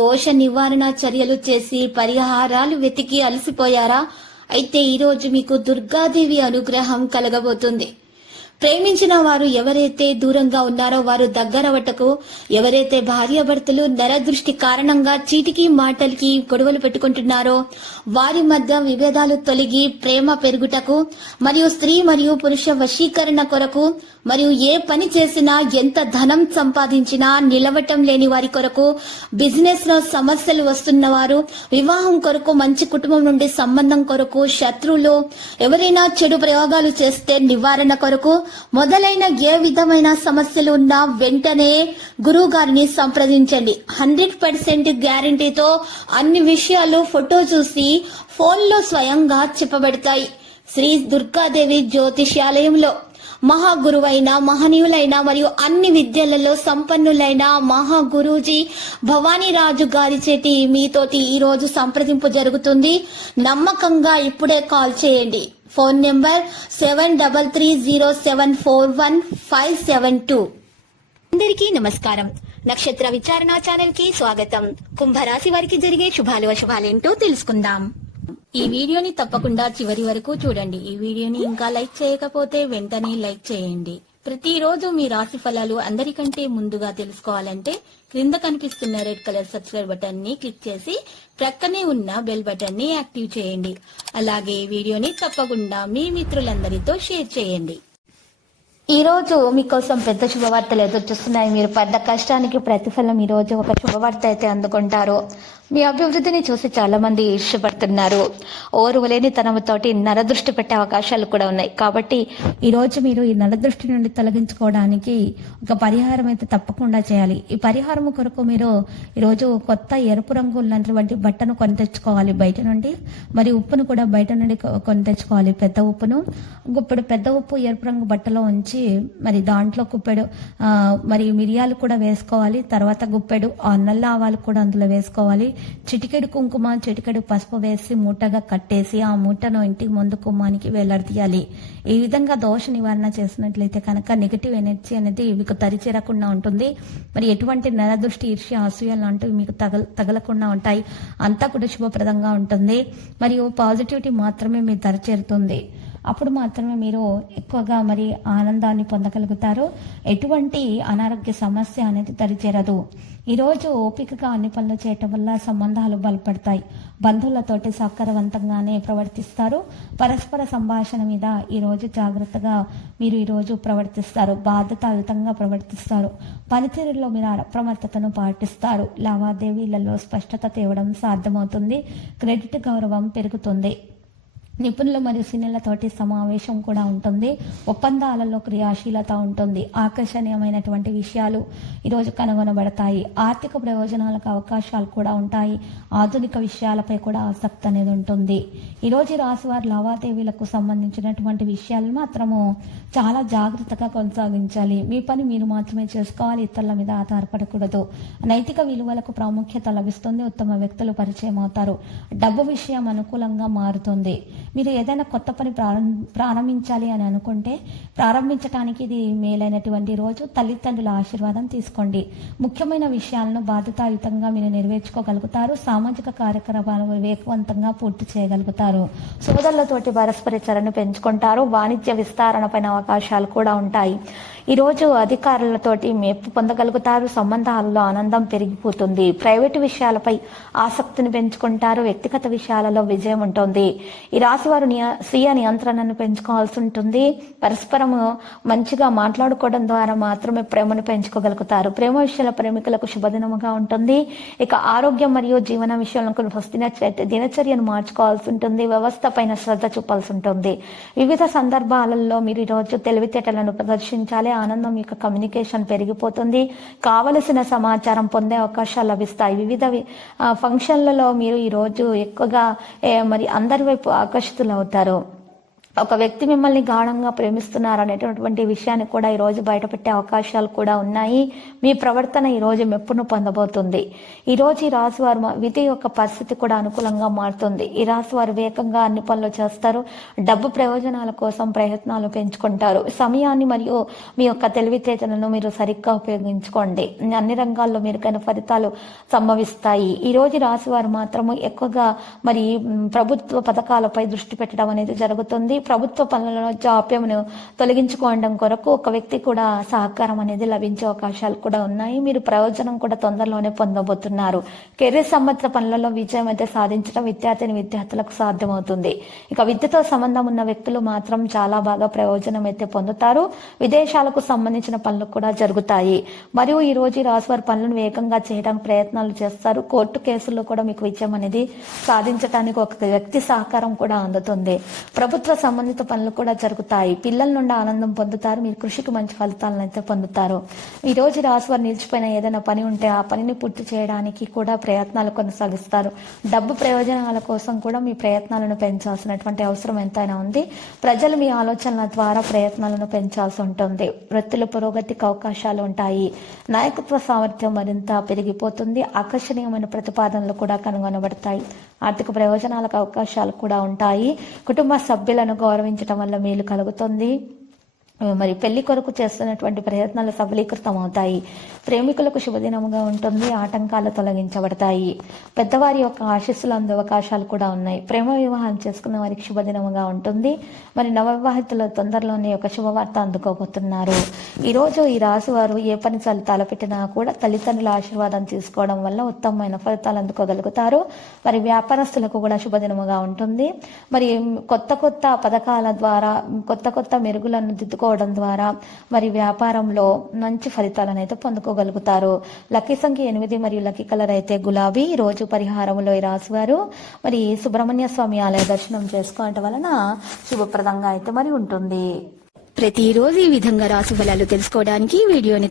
దోష నివారణ చర్యలు చేసి పరిహారాలు వెతికి అలసిపోయారా? అయితే ఈరోజు మీకు దుర్గాదేవి అనుగ్రహం కలగబోతుంది. ప్రేమించిన వారు ఎవరైతే దూరంగా ఉన్నారో వారు దగ్గరవటకు, ఎవరైతే భార్యాభర్తలు నరదృష్టి కారణంగా చీటికి మాటలకి గొడవలు పెట్టుకుంటున్నారో వారి మధ్య విభేదాలు తొలగి ప్రేమ పెరుగుటకు, మరియు స్త్రీ మరియు పురుష వశీకరణ కొరకు, మరియు ఏ పని చేసినా ఎంత ధనం సంపాదించినా నిలవటం లేని వారి కొరకు, బిజినెస్ లో సమస్యలు వస్తున్న వారు, వివాహం కొరకు, మంచి కుటుంబం నుండి సంబంధం కొరకు, శత్రువులు ఎవరైనా చెడు ప్రయోగాలు చేస్తే నివారణ కొరకు, మొదలైన ఏ విధమైన సమస్యలు ఉన్నా వెంటనే గురువు గారిని సంప్రదించండి. 100% గ్యారంటీతో అన్ని విషయాలు ఫోటో చూసి ఫోన్లో స్వయంగా చెప్పబడతాయి. శ్రీ దుర్గాదేవి జ్యోతిష్యాలయంలో మహాగురువైన, మహనీయులైన మరియు అన్ని విద్యలలో సంపన్నులైన మహా గురూజీ భవానీరాజు గారి చేతి మీతోటి ఈ రోజు సంప్రదింపు జరుగుతుంది. నమ్మకంగా ఇప్పుడే కాల్ చేయండి. Phone number 7330741572. అందరికీ నమస్కారం. నక్షత్ర విచారణ ఛానల్ కి స్వాగతం. కుంభరాశి వారికి జరిగే శుభాలు అశుభాలేంటో తెలుసుకుందాం. ఈ వీడియోని తప్పకుండా చివరి వరకు చూడండి. ఈ వీడియోని ఇంకా లైక్ చేయకపోతే వెంటనే లైక్ చేయండి. ప్రతిరోజు మీ రాశి ఫలాలు అందరికంటే ముందుగా తెలుసుకోవాలంటే క్రింద కనిపిస్తున్న రెడ్ కలర్ సబ్స్క్రైబ్ బటన్ ని క్లిక్ చేసి ప్రక్కనే ఉన్న బెల్ బటన్ ని యాక్టివ్ చేయండి. అలాగే ఈ వీడియోని తప్పకుండా మీ మిత్రులందరితో షేర్ చేయండి. ఈ రోజు మీకోసం పెద్ద శుభవార్తలు ఎదురు చూస్తున్నాయి. మీరు పడ్డ కష్టానికి ప్రతిఫలం ఈ రోజు ఒక శుభవార్త అయితే అందుకుంటారు. మీ అభివృద్ధిని చూసి చాలా మంది ఈర్ష్యపడుతున్నారు. ఓర్వలేని తనముతోటి నరదృష్టి పెట్టే అవకాశాలు కూడా ఉన్నాయి. కాబట్టి ఈ రోజు మీరు ఈ నరదృష్టి నుండి తొలగించుకోవడానికి ఒక పరిహారం అయితే తప్పకుండా చేయాలి. ఈ పరిహారం కొరకు మీరు ఈరోజు కొత్త ఎరుపు రంగు ఉన్నటువంటి బట్టను కొని తెచ్చుకోవాలి బయట నుండి. మరి ఉప్పును కూడా బయట నుండి కొని తెచ్చుకోవాలి. పెద్ద ఉప్పును, గుప్పెడు పెద్ద ఉప్పు ఎరుపు రంగు బట్టలో ఉంచి మరి దాంట్లో గుప్పెడు మరి మిరియాలు కూడా వేసుకోవాలి. తర్వాత గుప్పెడు నల్ల ఆవాలు కూడా అందులో వేసుకోవాలి. చిటికెడు కుంకుమ, చిటికెడు పసుపు వేసి మూటగా కట్టేసి ఆ మూటను ఇంటికి ముందు కుమ్మానికి వేలాడదీయాలి. ఈ విధంగా దోష నివారణ చేసినట్లయితే కనుక నెగిటివ్ ఎనర్జీ అనేది మీకు తరిచేరకుండా ఉంటుంది. మరి ఎటువంటి నరదృష్టి, ఈర్ష్య, అసూయ లాంటివి మీకు తగలకుండా ఉంటాయి. అంతా కూడా శుభప్రదంగా ఉంటుంది. మరియు పాజిటివిటీ మాత్రమే మీ తరిచేరుతుంది. అప్పుడు మాత్రమే మీరు ఎక్కువగా మరి ఆనందాన్ని పొందగలుగుతారు. ఎటువంటి అనారోగ్య సమస్య అనేది తరిచేరదు. ఈరోజు ఓపికగా అన్ని పనులు చేయటం వల్ల సంబంధాలు బలపడతాయి. బంధువులతోటి సహకారవంతంగానే ప్రవర్తిస్తారు. పరస్పర సంభాషణ మీద ఈరోజు జాగ్రత్తగా మీరు ఈరోజు ప్రవర్తిస్తారు. బాధ్యతాయుతంగా ప్రవర్తిస్తారు. పనితీరులో మీరు అప్రమత్తతను పాటిస్తారు. లావాదేవీలలో స్పష్టత తేవడం సాధ్యమవుతుంది. క్రెడిట్ గౌరవం పెరుగుతుంది. నిపుణులు మరియు సీనియర్లతోటి సమావేశం కూడా ఉంటుంది. ఒప్పందాలలో క్రియాశీలత ఉంటుంది. ఆకర్షణీయమైనటువంటి విషయాలు ఈరోజు కనుగొనబడతాయి. ఆర్థిక ప్రయోజనాలకు అవకాశాలు కూడా ఉంటాయి. ఆధునిక విషయాలపై కూడా ఆసక్తి అనేది ఉంటుంది. ఈరోజు రాశివారి లావాదేవీలకు సంబంధించినటువంటి విషయాలు మాత్రము చాలా జాగ్రత్తగా కొనసాగించాలి. మీ పని మీరు మాత్రమే చేసుకోవాలి. ఇతరుల మీద ఆధారపడకూడదు. నైతిక విలువలకు ప్రాముఖ్యత లభిస్తుంది. ఉత్తమ వ్యక్తులు పరిచయం అవుతారు. డబ్బు విషయం అనుకూలంగా మారుతుంది. మీరు ఏదైనా కొత్త పని ప్రారంభించాలి అని అనుకుంటే ప్రారంభించడానికి ఇది మేలైనటువంటి రోజు. తల్లిదండ్రుల ఆశీర్వాదం తీసుకోండి. ముఖ్యమైన విషయాలను బాధ్యతాయుతంగా మీరు నెరవేర్చుకోగలుగుతారు. సామాజిక కార్యక్రమాలను వివేకవంతంగా పూర్తి చేయగలుగుతారు. సోదరులతోటి పరస్పర చర్యను పెంచుకుంటారు. వాణిజ్య విస్తరణ పైన అవకాశాలు కూడా ఉంటాయి. ఈరోజు అధికారులతోటి మెప్పు పొందగలుగుతారు. సంబంధాలలో ఆనందం పెరిగిపోతుంది. ప్రైవేటు విషయాలపై ఆసక్తిని పెంచుకుంటారు. వ్యక్తిగత విషయాలలో విజయం ఉంటుంది. ఈ రాశి వారు స్వీయ నియంత్రణను పెంచుకోవాల్సి ఉంటుంది. పరస్పరము మంచిగా మాట్లాడుకోవడం ద్వారా మాత్రమే ప్రేమను పెంచుకోగలుగుతారు. ప్రేమ విషయాల ప్రేమికులకు శుభదినముగా ఉంటుంది. ఇక ఆరోగ్యం మరియు జీవన విషయాలను దినచర్యను మార్చుకోవాల్సి ఉంటుంది. వ్యవస్థ పైన శ్రద్ధ చూపాల్సి ఉంటుంది. వివిధ సందర్భాలలో మీరు ఈరోజు తెలివితేటలను ప్రదర్శించాలి. ఆనందం యొక్క కమ్యూనికేషన్ పెరిగిపోతుంది. కావలసిన సమాచారం పొందే అవకాశాలు లభిస్తాయి. వివిధ ఫంక్షన్లలో మీరు ఈరోజు ఎక్కువగా మరి అందరి వైపు ఆకర్షితులు అవుతారు. ఒక వ్యక్తి మిమ్మల్ని గాఢంగా ప్రేమిస్తున్నారు అనేటటువంటి విషయాన్ని కూడా ఈ రోజు బయటపెట్టే అవకాశాలు కూడా ఉన్నాయి. మీ ప్రవర్తన ఈ రోజు మెప్పును పొందబోతుంది. ఈ రోజు ఈ రాశి వారు విధి యొక్క పరిస్థితి కూడా అనుకూలంగా మారుతుంది. ఈ రాశి వారు వేగంగా అన్ని పనులు చేస్తారు. డబ్బు ప్రయోజనాల కోసం ప్రయత్నాలు పెంచుకుంటారు. సమయాన్ని మరియు మీ యొక్క తెలివితేటలను మీరు సరిగ్గా ఉపయోగించుకోండి. అన్ని రంగాల్లో మెరుగైన ఫలితాలు సంభవిస్తాయి. ఈ రోజు రాశి వారు మాత్రము ఎక్కువగా మరి ప్రభుత్వ పథకాలపై దృష్టి పెట్టడం అనేది జరుగుతుంది. ప్రభుత్వ పనులలో జాప్యమును తొలగించుకోవడం కొరకు ఒక వ్యక్తి కూడా సహకారం అనేది లభించే అవకాశాలు కూడా ఉన్నాయి. మీరు ప్రయోజనం కూడా తొందరలోనే పొందబోతున్నారు. కెరీర్ సంబంధిత పనులలో విజయం అయితే సాధించడం విద్యార్థులకు సాధ్యమవుతుంది. ఇక విద్యతో సంబంధం ఉన్న వ్యక్తులు మాత్రం చాలా బాగా ప్రయోజనం అయితే పొందుతారు. విదేశాలకు సంబంధించిన పనులు కూడా జరుగుతాయి. మరియు ఈ రోజు ఈ రాశి వారి పనులను వేగంగా చేయడానికి ప్రయత్నాలు చేస్తారు. కోర్టు కేసుల్లో కూడా మీకు విజయం అనేది సాధించడానికి ఒక వ్యక్తి సహకారం కూడా అందుతుంది. ప్రభుత్వ సంబంధిత పనులు కూడా జరుగుతాయి. పిల్లల నుండి ఆనందం పొందుతారు. మీరు కృషికి మంచి ఫలితాలను అయితే పొందుతారు. ఈ రోజు రాశివారు నిలిచిపోయిన ఏదైనా పని ఉంటే ఆ పనిని పూర్తి చేయడానికి కూడా ప్రయత్నాలు కొనసాగిస్తారు. డబ్బు ప్రయోజనాల కోసం కూడా మీ ప్రయత్నాలను పెంచాల్సినటువంటి అవసరం ఎంతైనా ఉంది. ప్రజలు మీ ఆలోచనల ద్వారా ప్రయత్నాలను పెంచాల్సి ఉంటుంది. వృత్తుల పురోగతికి అవకాశాలు ఉంటాయి. నాయకత్వ సామర్థ్యం మరింత పెరిగిపోతుంది. ఆకర్షణీయమైన ప్రతిపాదనలు కూడా కనుగొనబడతాయి. ఆర్థిక ప్రయోజనాలకు అవకాశాలు కూడా ఉంటాయి. కుటుంబ సభ్యులను గౌరవించడం వల్ల మేలు కలుగుతుంది. మరి పెళ్లి కొరకు చేస్తున్నటువంటి ప్రయత్నాలు సఫలీకృతం అవుతాయి. ప్రేమికులకు శుభదినముగా ఉంటుంది. ఆటంకాలు తొలగించబడతాయి. పెద్దవారి యొక్క ఆశీస్సులు అందే అవకాశాలు కూడా ఉన్నాయి. ప్రేమ వివాహం చేసుకున్న వారికి శుభదినముగా ఉంటుంది. మరి నవవివాహితులు తొందరలోనే ఒక శుభవార్త అందుకోబోతున్నారు. ఈరోజు ఈ రాశి వారు ఏ పని తలపెట్టినా కూడా తల్లిదండ్రుల ఆశీర్వాదం తీసుకోవడం వల్ల ఉత్తమమైన ఫలితాలు అందుకోగలుగుతారు. మరి వ్యాపారస్తులకు కూడా శుభదినముగా ఉంటుంది. మరి కొత్త పథకాల ద్వారా కొత్త మెరుగులను దిద్దుకోవడం ద్వారా మరి వ్యాపారంలో మంచి ఫలితాలను అయితే పొందుకోగలుగుతారు. లక్కీ సంఖ్య 8 మరియు లక్కీ కలర్ అయితే గులాబీ. రోజు పరిహారంలో ఈ రాశివారు మరి సుబ్రహ్మణ్య స్వామి ఆలయ దర్శనం చేసుకోవటం వలన శుభప్రదంగా అయితే మరి ఉంటుంది. ప్రతిరోజు ఈ విధంగా రాశి ఫలాలు తెలుసుకోవడానికి వీడియోని